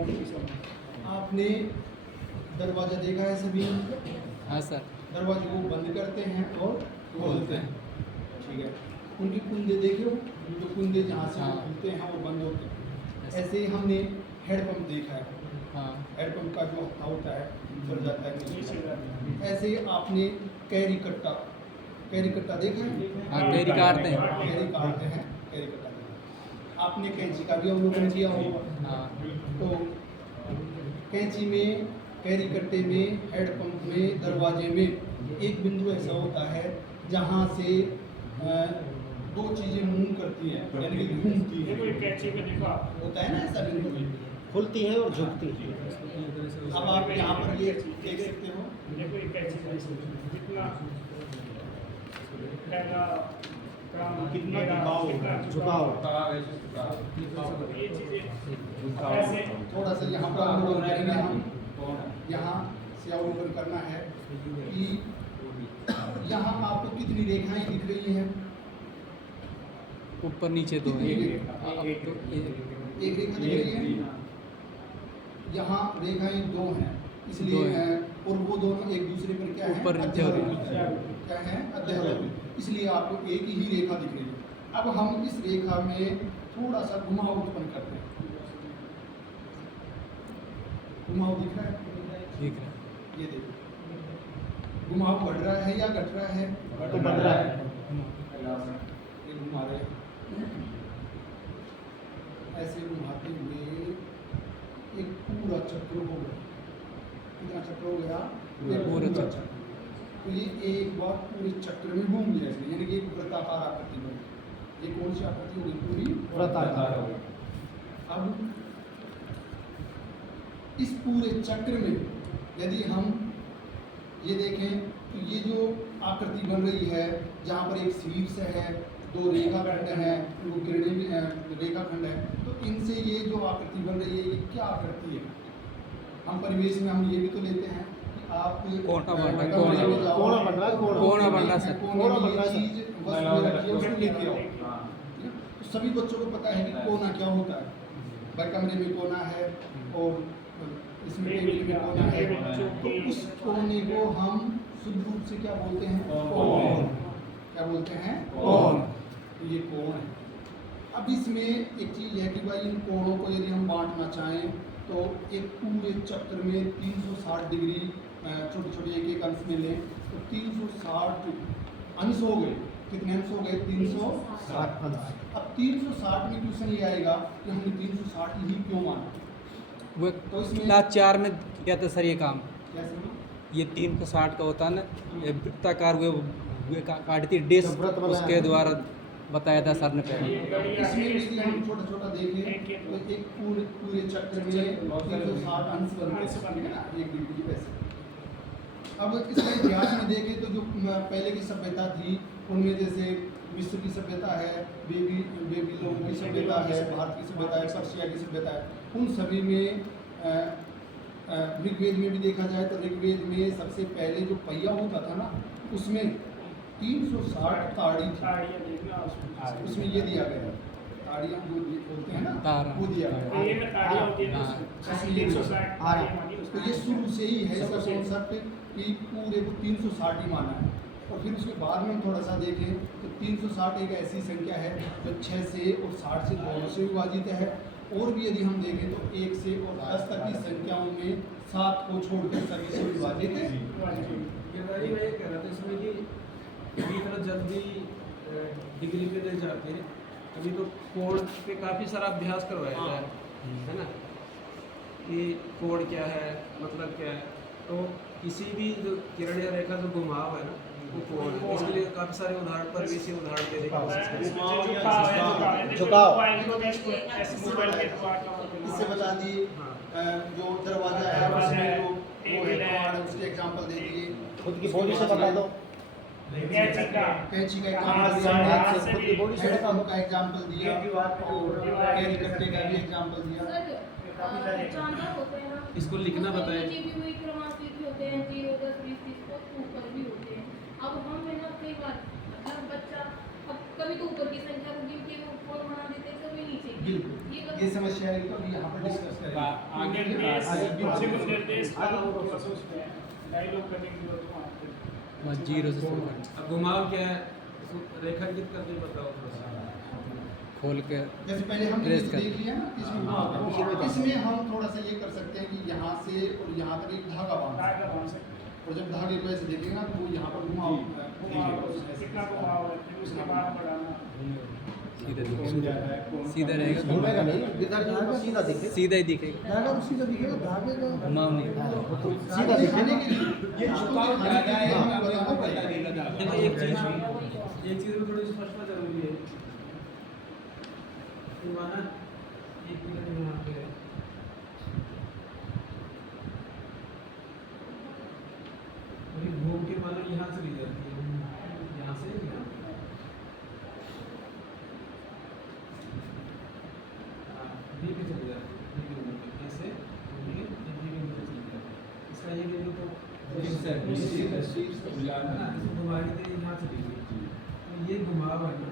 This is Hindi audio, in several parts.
आपने दरवाज़ा देखा है सभी? हाँ सर। दरवाजे को बंद करते हैं और खोलते हैं, ठीक है। उनके कुंदे देखे हो, जो कुंदे जहाँ से हाँ। खुलते हैं और बंद होते हैं। ऐसे ही हमने हैंडपम्प देखा है। हाँ। हैंडपम्प का जो हत्था होता है चल जाता है। ऐसे ही आपने कैरी कट्टा देखा है? हाँ, कैरी काटते हैं। कैरी काटते हैं, कैरी कट्टा देखा है। आपने कैंची का भी अवलोकन किया होगा। हाँ। तो कैंची में, कैरी कट्टे में, हैंडपम्प में, दरवाजे में एक बिंदु ऐसा होता है जहाँ से दो चीज़ें मूव करती हैं, यानी कि घूमती हैं। होता है ना ऐसा बिंदु, खुलती है और झुकती है। अब आप यहाँ पर ये देख सकते हो। कितना झुकाव थोड़ा सा यहाँ पर अवलोकन करेंगे हम। यहाँ से अवलोकन करना है कि यहाँ आपको कितनी रेखाएं दिख रही हैं? ऊपर नीचे दो कितनी हैं। रेखा? एक तो एक रेखा दिख रही है। यहाँ रेखाएं दो हैं, दो इसलिए हैं। और वो दोनों एक दूसरे पर क्या है? ऊपर नीचे हो रही अध्यारोपी। क्या है? अध्यारोपी। इसलिए आपको एक ही रेखा दिख रही है। अब हम इस रेखा में थोड़ा सा घुमाव उत्पन्न करते हैं। घुमाव दिख रहा है? ठीक है। ये देखो, घुमाव बढ़ रहा है या घट रहा है? तो बढ़ रहा है। ये घुमा रहे हैं। ऐसे घुमाते हुए एक पूरा चक्र हो गया। कितना चक्र हो गया? एक पूरा पूरा चक्र। तो ये एक बार पूरे चक्र में घूम गया इसमें, यानी कि एक वृत्ताकार आकृति बन गई। ये कौन सी आकृति हो गई? पूरी वृत्ताकार हो गई। अब इस पूरे चक्र में यदि हम ये देखें तो ये जो आकृति बन रही है, जहाँ पर एक शीर्ष है, दो रेखाखंड हैं, वो किरणें भी रेखाखंड है, तो इनसे ये जो आकृति बन रही है, ये क्या आकृति है? हम परिवेश में हम ये भी तो लेते हैं कि आप कोना बन रहा है, कमरे में जाओ, कोना बन रहा है, कोना बन रहा है सर। कोने में कोना ये चीज वस्तु रखी है, उसको लेके आओ। ठीक है? तो सभी बच्चों को पता है कि कोना क्या होता है। भाई कमरे में कोना है और इसमें टेबल में कोना है, तो उस कोने को हम शुद्ध रूप से क्या बोलते हैं? कोण। क्या बोलते हैं? कोण। तो ये कोण है। अब इसमें एक चीज़ है कि भाई इन कोणों को यदि हम बांटना चाहें तो एक पूरे चक्र में 360 डिग्री छोटे छोटे एक एक अंश में लें तो 360 अंश हो गए। कितने अंश हो गए? 360 अंश। अब 360 में क्वेश्चन ये आएगा कि हमने 360 ही क्यों माना? वो तो इसमें क्लास 4 में किया था सर ये काम। कैसे? ये 360 का होता है ना, ये वृत्ताकार हुए काटती डिश, जब व्रत बनाया। उसके द्वारा बताया था सर ने पहले। इसमें यदि हम छोटा छोटा देखें तो एक पूरे चक्र में 360 अंश बनते हैं, है ना, एक डिग्री वैसे। अब इसके इतिहास में देखें तो जो पहले की सभ्यता थी उनमें जैसे विश्व की सभ्यता है, बेबी लोगों की सभ्यता है, भारत की सभ्यता है, पर्शिया की सभ्यता है, उन सभी में ऋग्वेद में भी देखा जाए तो ऋग्वेद में सबसे पहले जो पहिया होता था ना, उसमें 360 ताड़ी थी। उसमें ये दिया गया है, ताड़ियाँ जो बोलते हैं ना, तारा। वो दिया गया है। तो ये शुरू से ही है इसका कॉन्सेप्ट कि पूरे को 360 ही माना है। और फिर उसके बाद में हम थोड़ा सा देखें तो 360 एक ऐसी संख्या है जो 6 से और 60 से दोनों से विभाजित है। और भी यदि हम देखें तो 1 से और 10 तक की संख्याओं में 7 को छोड़कर सभी से विभाजित है। ये मैं ये कह रहा था इसमें कि अभी तरह जब भी डिग्री पे ले जाते हैं अभी तो कोण पे काफ़ी सारा अभ्यास करवाया जाए, है ना, कि कोण क्या है, मतलब क्या है। तो किसी भी जो किरण या रेखा जो घुमाव है ना, वो कोण है। इसके लिए काफ़ी सारे उदाहरण पर भी इसी उदाहरण देने की कोशिश करें। झुकाव। इससे बता दिए जो दरवाजा है उसमें जो वो है कमांड है, उसके एग्जांपल दे दिए। खुद की बॉडी से बता दो। कैंची का एग्जांपल दिया, हाथ से खुद की बॉडी से बता हैंडपंप दो। का एग्जांपल दिया और कैरी कट्टे का भी एग्जांपल दिया। जानवर होते हैं ना, इसको लिखना बताएं। नीचे भी क्रमांकित होते हैं, 0 10 20 30 को ऊपर भी होते हैं। अब हम है ना कई बार बच्चा अब कभी तो ऊपर की संख्या को गिन के वो ऊपर बना देते हैं, कभी नीचे की। बिल्कुल ये समस्या है तो अभी यहाँ पर डिस्कस आगे की बात बस जीरो से शुरू करना अब घुमाव क्या है रेखांकित करके बताओ थोड़ा सा खोल के जैसे पहले हमने प्रेस देख कर लिया ना इसमें इसमें हम थोड़ा सा ये कर सकते हैं कि यहाँ से और यहाँ तक एक धागा बांध सकते हैं। और जब धागे को ऐसे देखेंगे ना तो वो यहाँ पर घुमाव सीधा रहेगा घूमेगा नहीं, इधर जाएगा सीधा दिखे। सीधा ही दिखेगा जाएगा तो सीधा दिखेगा, धागे का घुमाव नहीं सीधा दिखाने दिखेगा। के लिए ये झुकाव दिखाने के लिए हमें बताना पड़ेगा। देखो एक चीज में थोड़ी सी स्पष्टता जरूरी है तो माना एक मिनट यहाँ पे अभी घूम के मानो यहाँ से ली जाती है यहाँ से यहाँ बी पे चली जाती है बी के ऊपर कैसे घूम के बी के ऊपर चली जाती है इसका ये बिंदु तो है ना इसे घुमा के तो यहाँ चली गई तो ये घुमाव है ना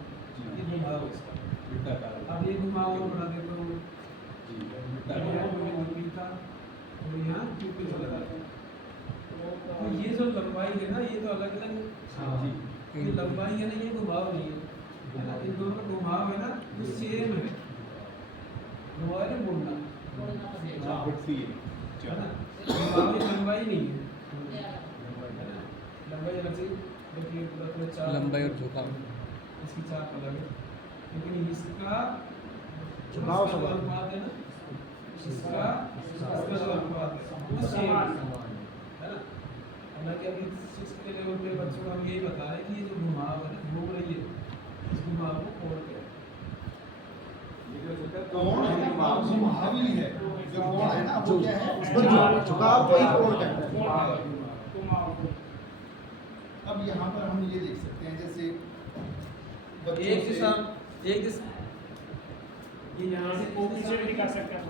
ये घुमाव है इसका अब ये घुमाव और बना देता हूँ और यहाँ क्यू पे चला जाता है तो ये जो लंबाई है ना ये तो अलग अलग ये लंबाई है ना ये घुमाव नहीं है ना इन दोनों का घुमाव है ना वो सेम है घुमाव है ना मुड़ना है ना घुमाव की लंबाई नहीं है लंबाई अलग से देखिए पूरा चार लंबाई और झुकाव इसकी चाप अलग है लेकिन इसका झुकाव समान अनुपात है ना इसका अनुपात है वो सेम है ना हालांकि अभी 6 के लेवल पे बच्चों को हम यही बता रहे हैं कि ये जो घुमाव है ना घूम रही है इस घुमाव को कोण कहते हैं कोण है ना घुमावली है जो कोण है ना वो क्या है उसको झुकाव को ही कोण कहते हैं। अब यहाँ पर हम ये देख सकते हैं जैसे बच्चों एक से- दिशा एक दिशा ये यहाँ से वो पीछे भी निकाल सकते हैं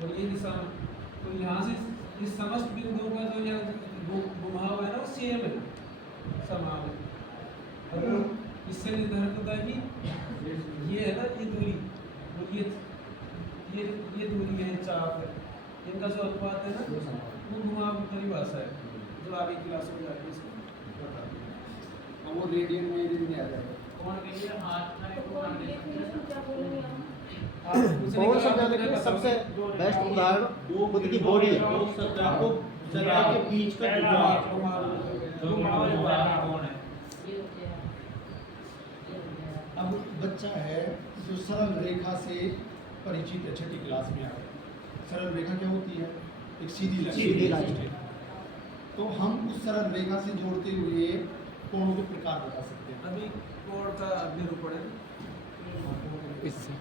और ये दिशा तो यहाँ से इस समस्त बिंदुओं का जो यहाँ घुमाव है ना वो सेम है समान है और इससे निर्धारित होता है कि ये है ना ये दूरी और ये दूरी है चाप है इनका जो अनुपात है ना वो घुमाव की परिभाषा है जो आगे क्लासों में जाके इसको बता देंगे अब वो रेडियन में आ जाएगा कौन के लिए हाथ तो कौन definition क्या बोलेंगे हम? कोण समझाने के लिए सबसे बेस्ट उदाहरण खुद की बॉडी है। के बीच का ये हो गया अब बच्चा है जो सरल रेखा से परिचित है छठी क्लास में आ गया सरल रेखा क्या होती है एक सीधी सीधी लाइन। तो हम उस सरल रेखा से जोड़ते हुए कोणों के प्रकार बता सकते हैं अभी कोण का निरूपण है इससे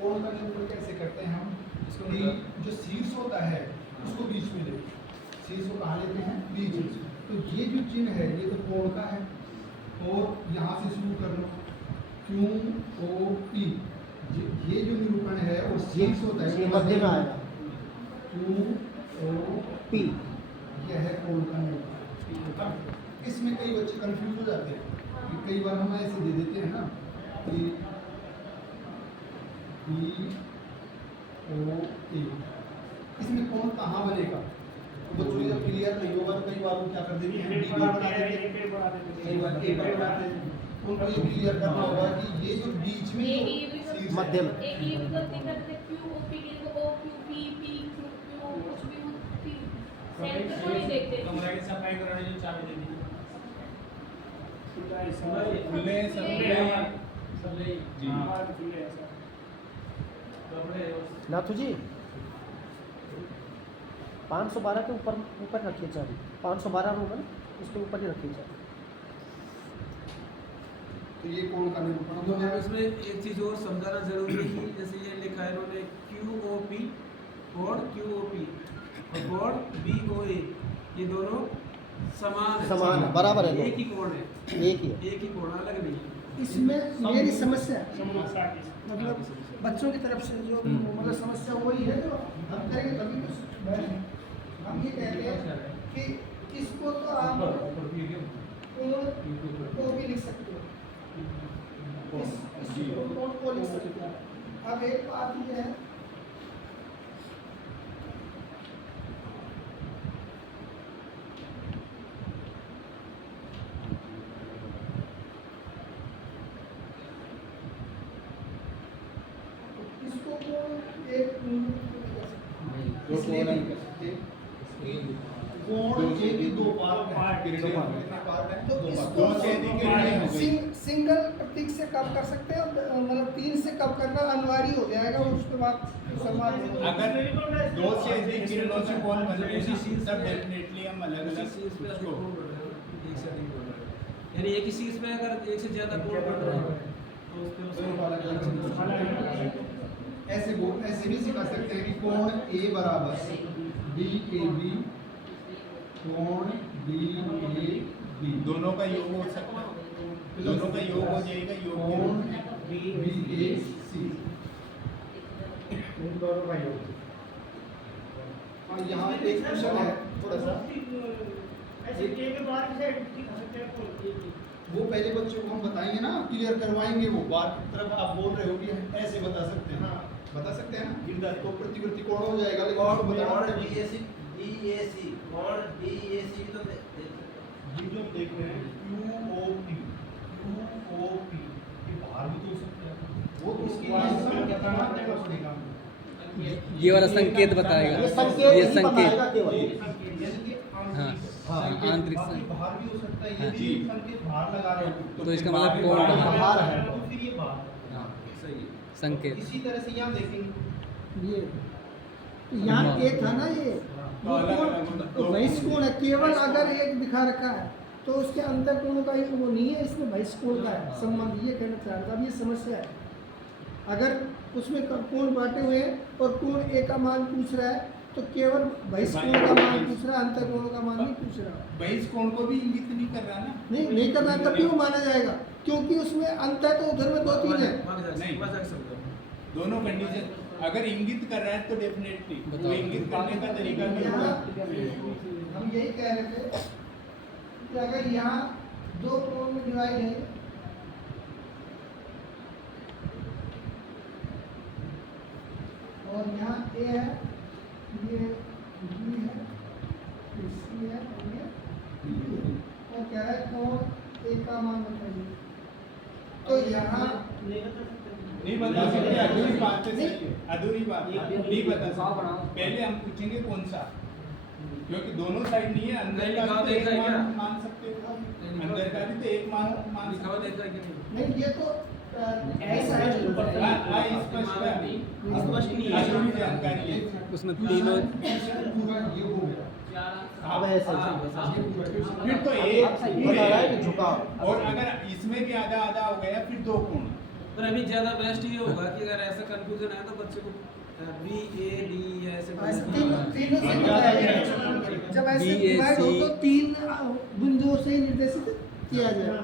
कोण का निरूपण कैसे करते हैं हम इसको कि जो शीर्ष होता है उसको बीच में लेते हैं शीर्ष को कहाँ लेते हैं बीच में तो ये जो चिन्ह है ये तो कोण का है और यहाँ से शुरू कर लो क्यू ओ पी ये जो निरूपण है वो शीर्ष होता है ये मध्य में आएगा क्यू ओ पी। ये है कोण का निरूपण अब इसमें कई बच्चे कंफ्यूज हो जाते हैं कि कई बार हम ऐसे दे देते हैं ना कि पी ओ ए इसमें कोण कहाँ बनेगा तो बच्चों जब क्लियर नहीं होगा तो कई बार वो क्या कर देते हैं डी पर बना देते हैं कई बार ए पर बनाते हैं उनको ये क्लियर करना होगा कि ये जो बीच में ये जो भी शीर्ष है, मध्य में। एक ये भी गलती करते हैं क्यू ओ पी के को O Q P P Q Q कुछ भी हो पी सेंटर को नहीं देखते कमरे की सफाई कराने जो चाबी दे दी खुले सबले जी कपड़े नाथू जी 512 के ऊपर रखिए चाबी 512 रूम है उसके ऊपर ही रखिए चाबी। तो ये कोण का निरूपण तो हो हम गया इसमें एक चीज़ और समझाना जरूरी है कि जैसे ये लिखा है इन्होंने QOP कोण QOP और कोण BOA ये दोनों समान है समान है, बराबर है एक ही कोण है एक ही है। एक ही कोण अलग नहीं है इसमें मेरी समस्या समोसा की मतलब बच्चों की तरफ से जो मतलब समस्या वही है जो हम करेंगे तभी तो हम ये कहते हैं कि इसको तो आप कोण को भी लिख सकते हो इस कोण को लिख सकते हो अब एक बात ये है इसको कोण एक इसलिए नहीं कर सकते कि कोण ए के दो पार्ट हैं। कितने पार्ट हैं? तो दो इसको पार्ट। दो से अधिक किरणें हो गई। सिंगल प्रतीक से कम कर सकते हैं और मतलब 3 से कम करना अनिवार्य हो जाएगा और उसके बाद समाज अगर दो से अधिक किरणों से कोण बन रहे उसी हैं चीज तब पे- डेफिनेटली हम अलग उसी अलग चीज पे उसको कोण बढ़ रहा है, एक से अधिक बढ़ रहा है। यानी एक ही चीज में अगर एक से ज्यादा कोण बढ़ रहा है तो उस पे दोनों अलग अलग ऐसे भी सिखा सकते हैं कि कोण ए बराबर बी ए बी कोण बी ए बी दोनों का योग हो सकता है, दोनों का योग हो जाएगा, कोण योग बी ए सी। और यहाँ एक क्वेश्चन है थोड़ा सा, ऐसे के के बाहर से ठीक हो सकते हैं कोण। वो पहले बच्चों को हम बताएंगे ना, क्लियर करवाएंगे। वो बात की तरफ आप बोल रहे हो कि ऐसे बता सकते हैं, बता सकते हैं ना, तो प्रतिवर्ती कोण हो जाएगा। लेकिन और उसको बताना और पड़ेगा। बीएसी और बीएसी तो ये जो देख रहे हैं QOP ये बाहर भी तो हो सकते हैं। वो तो इसकी उसकी बताना पड़ेगा। ये वाला संकेत बताएगा, ये संकेत ये ही संकेत। बताएगा केवल। यानी कि हाँ, संकेत आंतरिक बाकी संकेत। बाहर भी हो सकता है। ये जी। भी संकेत बाहर लगा रहे हो तो इसका मतलब कोण बाहर है। तो फिर ये बाहर हाँ, सही है। संकेत। इसी तरह से यहाँ देखेंगे ये यहाँ एक था ना ये तो अलग अलग तो बहिष्ठ कोण है, केवल अगर एक दिखा रखा है तो उसके अंदर कोण का वो नहीं है, इसमें बहिष्ठ कोण का है संबंध। ये कहना चाह रहा था। अब ये समस्या है, अगर उसमें कोण बांटे हुए हैं और कोण ए का मान पूछ रहा है तो केवल बहिष्ठ कोण का मान पूछ रहा है, अंतर कोण का मान नहीं पूछ रहा। बहिष्ठ कोण को भी इंगित नहीं कर रहा ना। नहीं करना है, तभी वो माना जाएगा, क्योंकि उसमें अंत है तो उधर में 2-3 है। नहीं। नहीं सकते। दोनों कंडीशन अगर इंगित कर रहा है तो डेफिनेटली वो इंगित करने का तरीका भी यहाँ होगा। हम यही कह रहे थे कि अगर यहाँ 2 कोण में डिवाइड है और यहाँ ए है, ये बी है, ये सी है और ये डी है, और कह रहा है कोण ए का मान बताइए। तो यहाँ नहीं बता सकते, अधूरी बात है, सही है, अधूरी बात है, नहीं बता सकते। पहले हम पूछेंगे कौन सा, क्योंकि दोनों साइड नहीं है। अंदर का भी तो एक मान मान सकते हो, अंदर का भी तो एक मान लिखा हुआ देखा है कि नहीं? नहीं, ये तो ऐसा है स्पष्ट नहीं है, अधूरी जानकारी है। उसमें तीनों पूरा ये हो गया। अब ऐसा ये पूरा फिर तो बता रहा है कि एक झुकाव। और अगर इसमें भी आधा आधा हो गया फिर दो कोण। पर अभी ज्यादा बेस्ट ये होगा कि अगर ऐसा कंफ्यूजन है तो बच्चे को बी ए डी या ऐसे ऐसे तीनों तीनों से बताया जाएगा। जब ऐसे B, A, डिवाइड हो C तो 3 बिंदुओं से ही निर्देशित किया जाएगा।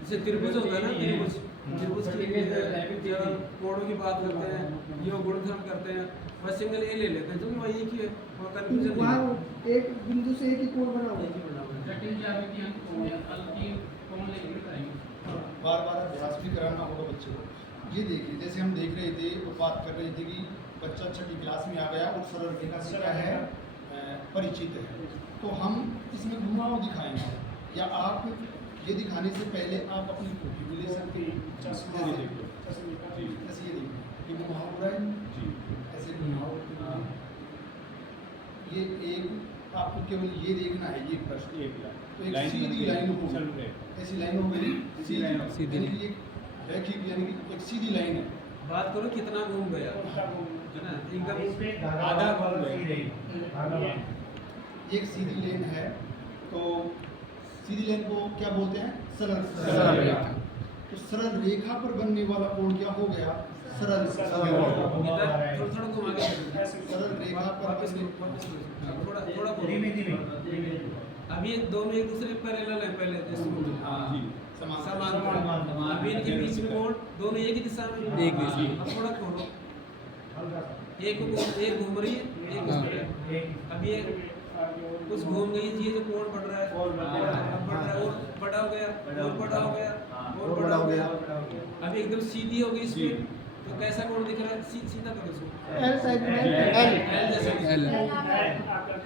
जैसे त्रिभुज होता है ना, त्रिभुज की जब कोणों की बात करते हैं, ये गुणधर्म करते हैं, बस सिंगल ए ले लेते हैं, जो कि वही एक ही है, और कंफ्यूजन नहीं वहाँ है। एक बिंदु से एक ही कोण बना हुआ एक ही बना हुआ है। बार बार अभ्यास भी कराना होगा बच्चों को। ये देखिए, जैसे हम देख रहे थे और बात कर रहे थे कि बच्चा 6ठी क्लास में आ गया और सरल रेखा से क्या है परिचित है, तो हम इसमें घुमाव दिखाएंगे। या आप ये दिखाने से पहले आप अपनी कॉपी भी ले सकते हैं। जैसे ये देखिए, ये घुमाव हो रहा है, ऐसे घुमाव। ये एक आपको केवल ये देखना है, ये प्रश्न तो एक सीधी लाइन हो, ऐसी लाइन हो गई, सीधी यानी कि एक रैखिक, यानी कि एक सीधी लाइन है। बात करो कितना घूम गया है ना, एकदम आधा घूम गया। एक सीधी लाइन है, तो सीधी लाइन को क्या बोलते हैं? सरल सरल रेखा। तो सरल रेखा पर बनने वाला कोण क्या हो गया? सरल थोड़ा थोड़ा घुमा के सरल रेखा पर वापस बनने थोड़ा थोड़ा अब ये दोनों एक दूसरे पैरेलल है पहले समान। अभी इनके बीच में कोण दोनों एक ही दिशा में, एक दिशा में। अब थोड़ा खोलो, एक घूम रही है, एक घूम रही है। अब ये कुछ घूम गई, ये जो कोण बढ़ रहा है, अब बढ़ रहा है और बड़ा गया, और बड़ा हो गया, और बड़ा हो गया। अभी एकदम सीधी हो गई इसमें, तो कैसा कोण दिख रहा है? सीधा करो इसको। एल टाइप में एल जैसा दिख एल। रहा है।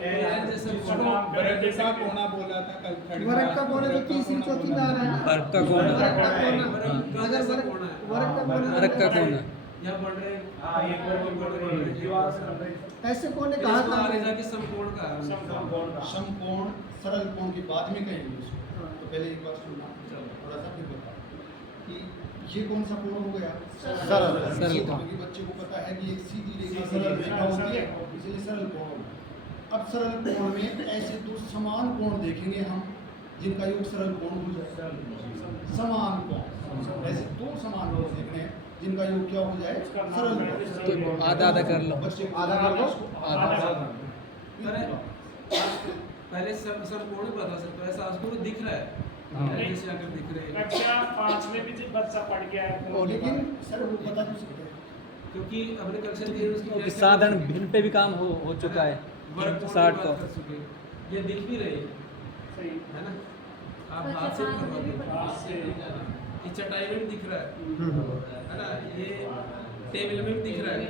एल जैसा जिसको वर्ग का कोना बोला था कल थर्ड वर्ग का कोण तो तीसरी चौथी में आ रहा है ना। वर्ग का कोण। वर्ग का कोण अगर जैसा वर्ग कोण है। वर्ग का कोण वर्ग का कोण। यहाँ बढ़ रहे हैं, ऐसे कोण ने फिर कहा इसको था आगे जाके समकोण का समकोण सरल कोण की बाद में कहेंगे उसको। तो पहले एक बार सुनना, थोड़ा सा फिर बताओ कि ये कौन सा कोण हो गया? सरल। सरल कोण। क्योंकि बच्चे को पता है कि एक सीधी रेखा सरल रेखा होती है, इसलिए सरल कोण होगा। अब सरल कोण में ऐसे दो समान कोण देखेंगे हम, जिनका योग सरल कोण हो जाए। समान कोण, ऐसे दो समान कोण देखने हैं जिनका योग क्या हो जाए? सरल कोण। तो आधा आधा कर लो। बच्चे को आधा कर लो। आधा। पहले समकोण बता सकते हो, ऐसा आपको दिख रहा है। हाँ। जैसे अगर दिख रहे हैं, कक्षा 5 में भी जब बच्चा पढ़ गया है तो लेकिन सर वो बता क्यों सकते हैं? क्योंकि अपने कक्षा दी है उसकी अभी व्याख्या साधारण कर भिन्न पे भी काम हो चुका है। वर्ग कोण की 60 बात को। कर चुके। ये दिख भी रहे हैं, सही है ना? आप बच्चा हाथ से हाथ में भी करवा हाथ से ये चटाई में भी दिख रहा है ना? ये टेबल में भी दिख रहा है ना?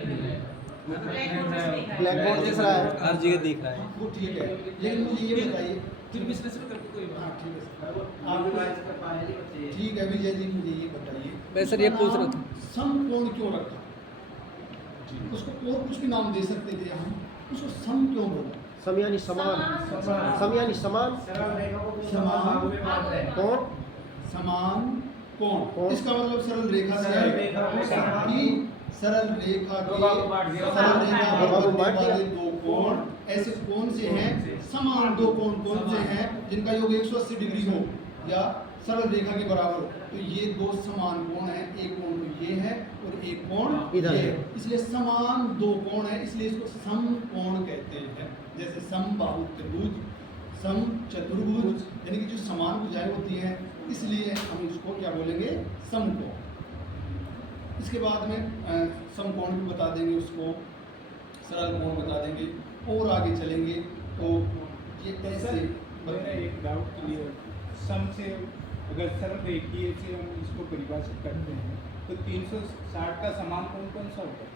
ब्लैक बोर्ड दिख रहा है। हर जगह दिख रहा है। वो ठीक है, लेकिन मुझे ये बताइए। फिर विश्लेषण करके कोई हाँ बात ठीक है सर। आप ठीक है विजय जी, मुझे ये बताइए मैं सर ये पूछ रहा था। समकोण क्यों रखा? उसको और कुछ भी नाम दे सकते थे हम, उसको सम क्यों बोला? सम यानी समान। सम यानी समान समान कोण समान कोण, कोण। इसका मतलब सरल रेखा से आएगा कि सरल रेखा के सरल रेखा को पर बनने बांट दिया। वाले दो कोण ऐसे कौन से हैं? समान दो कोण कौन से हैं जिनका योग 180 डिग्री हो या सरल रेखा के बराबर हो? तो ये दो समान कोण हैं, एक कोण तो ये है और एक कोण इधर ये है। है, इसलिए समान दो कोण है, इसलिए इसको समकोण कहते हैं। जैसे समबाहु त्रिभुज, सम चतुर्भुज, यानी कि जो समान भुजाएं होती हैं, इसलिए हम इसको क्या बोलेंगे? समकोण। इसके बाद में समकोण भी बता देंगे, उसको सरल कोण बता देंगे और आगे चलेंगे तो ये कैसे मेरा एक डाउट क्लियर। सम से अगर सरल रेखीय से हम इसको परिभाषित करते हैं तो 360 का समान कोण कौन सा होता है?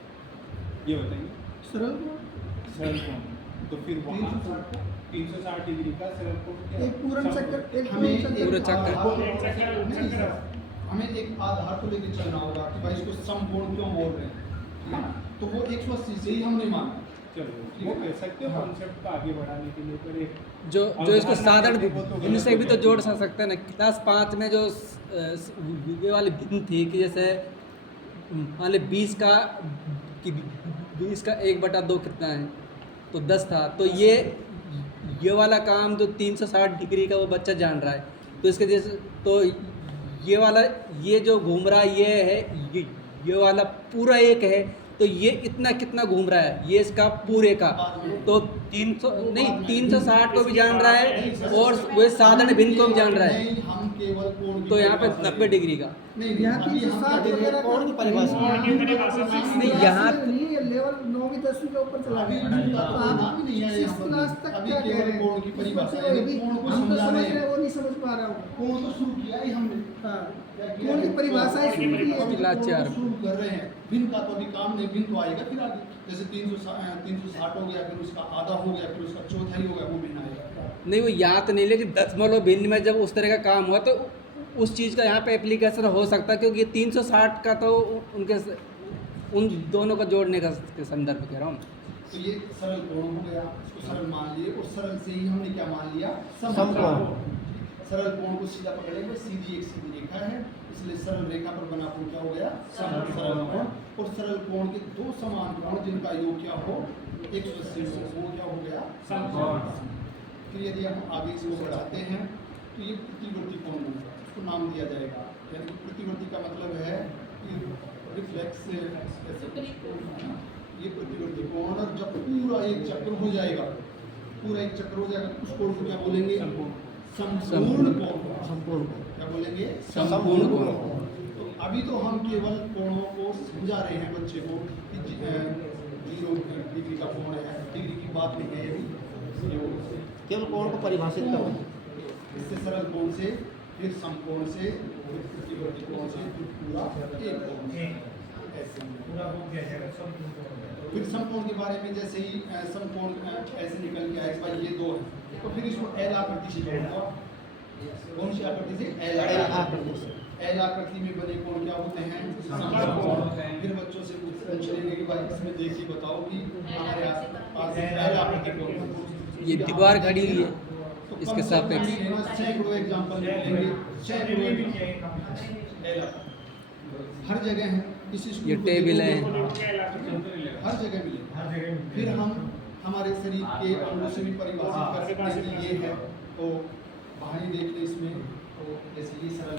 ये बताइए। सरल कोण सरल कोण, तो फिर वहाँ 360 डिग्री का सरल कोण क्या है? एक पूर्ण चक्कर एक हमें पूर्ण पूरा चक्कर चक्कर। नहीं सर, हमें एक आधार तो लेके चलना होगा कि भाई इसको समकोण क्यों बोल रहे हैं, ठीक है ना? तो वो 180 से ही हमने माना। चलो वो कह सकते हो कॉन्सेप्ट को आगे बढ़ाने के लिए, पर एक जो इसको साधारण इनसे भी तो जोड़ सकते हैं ना। क्लास 5 में जो ये वाली भिन्न थी कि जैसे मान ली 20 का 1/2 कितना है, तो 10 था। तो ये वाला काम जो 360 डिग्री का वो बच्चा जान रहा है, तो इसके जैसे तो ये वाला ये जो घूम रहा है ये है, ये वाला पूरा एक है, तो ये इतना कितना घूम रहा है, ये इसका पूरे का तो 300 नहीं 360 को भी जान रहा है और वो साधारण भिन्न को भी जान रहा है। नहीं, हम केवल कोण की तो यहाँ पे परिभाषा 90 डिग्री का नहीं, यहाँ अभी हम 360 क्या वगैरह कोण की परिभाषा कोण की परिभाषा नहीं, यहाँ नहीं ये लेवल 9वीं 10वीं के ऊपर चला अभी गया। जिनका तो कोण आप नाम ही नहीं है यहाँ 6th पर। क्लास तक अभी क्या कह केवल रहे हैं? कोण की इस परिभाषा बच्चे को यानी अभी कोण को हम तो समझा समझ रहे रहे हैं। हैं, वो नहीं समझ पा रहा हूँ। कोण तो शुरू किया ही हमने। हाँ क्या किया कोण की है? परिभाषा कोण की शुरू की है। परिभाषा। क्लास कोण को 4 शुरू कर रहे हैं, भिन्न का तो अभी काम नहीं, भिन्न तो आएगा फिर आगे। जैसे 360 हो गया, फिर उसका आधा हो गया, फिर उसका चौथाई हो गया, वो भिन्न आएगा। नहीं वो याद नहीं, लेकिन दशमलव भिन्न में जब उस तरह का काम हुआ तो उस चीज़ का यहाँ पे एप्लीकेशन हो सकता है, क्योंकि 360 का तो उनके उन दोनों को जोड़ने का संदर्भ कह रहा हूँ। तो ये सरल कोण हो गया, इसको सरल मान लिए और सरल से ही हमने क्या मान लिया? समकोण। सरल कोण को सीधा पकड़ेंगे, सीधी एक सीधी रेखा है, इसलिए सरल रेखा पर बना कोण क्या हो गया? सरल कोण। और सरल कोण के दो समान कोण जिनका योग क्या हो? 180 वो क्या हो गया? समकोण। फिर यदि हम आगे इसको बढ़ाते हैं तो ये प्रतिवर्ती कोण बनता है, उसको नाम दिया जाएगा। यानी कि प्रतिवर्ती का मतलब है कि रिफ्लेक्स, ये प्रतिवर्ती कोण। और जब पूरा एक चक्र हो जाएगा, पूरा एक चक्र हो जाएगा तो उस कोण को क्या बोलेंगे? संपूर्ण कोण। संपूर्ण क्या बोलेंगे? संपूर्ण कोण। तो अभी तो हम केवल कोणों को समझा रहे हैं बच्चे को कि 0 डिग्री का कोण है, डिग्री की बात नहीं है अभी। केवल कोण को परिभाषित करो। इससे सरल कोण से फिर समकोण से, फिर प्रतिवर्ती कोण से, फिर पूरा एक कोण से। ऐसे पूरा हो गया है सब पूरा हो गया। फिर समकोण के बारे में जैसे ही समकोण ऐसे निकल के आएगा भाई ये दो है, तो फिर इसको एल आकृति से जोड़ूंगा। कौन सी आकृति से? एल आकृति से। एल आकृति में बने कोण क्या होते हैं? समकोण। फिर बच्चों से पूछ लेंगे कि भाई इसमें देखिए बताओ कि हमारे पास एल आकृति कोण, ये दीवार खड़ी हुई है तो इसके कम से कम सापेक्ष। नहीं लेना, सैकड़ों एग्जाम्पल लेंगे, सैकड़ों भी example। चाहिए एल हर जगह है, किसी स्कूल ये को टेबल है। हर जगह मिले। हर जगह मिलते फिर हैं। हम हमारे शरीर के अंगों से भी परिभाषित कर सकते हैं कि ये है, तो बाहरी देख ले इसमें, तो जैसे ये सरल